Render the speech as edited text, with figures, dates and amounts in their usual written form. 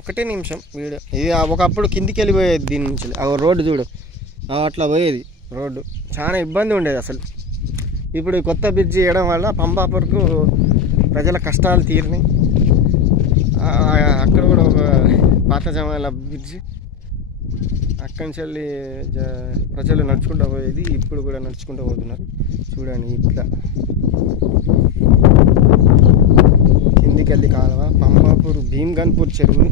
ఒకటే నిమిషం వీడియో ఇది. ఒకప్పుడు కిందికి వెళ్ళిపోయేది దీని నుంచి. రోడ్డు చూడు, అట్లా పోయేది రోడ్డు. చాలా ఇబ్బంది ఉండేది అసలు. ఇప్పుడు కొత్త బ్రిడ్జి వేయడం వల్ల పంబాపూర్కు ప్రజల కష్టాలు తీరినాయి. అక్కడ కూడా ఒక పాత జమాల బ్రిడ్జి, అక్కడి నుంచి వెళ్ళి ప్రజలు నడుచుకుంటూ పోయేది. ఇప్పుడు కూడా నడుచుకుంటూ పోతున్నారు చూడండి. ఇట్లా కిందికి వెళ్ళి కాలువ పంబాపూర్ భీమ్గన్పూర్ చెరువు.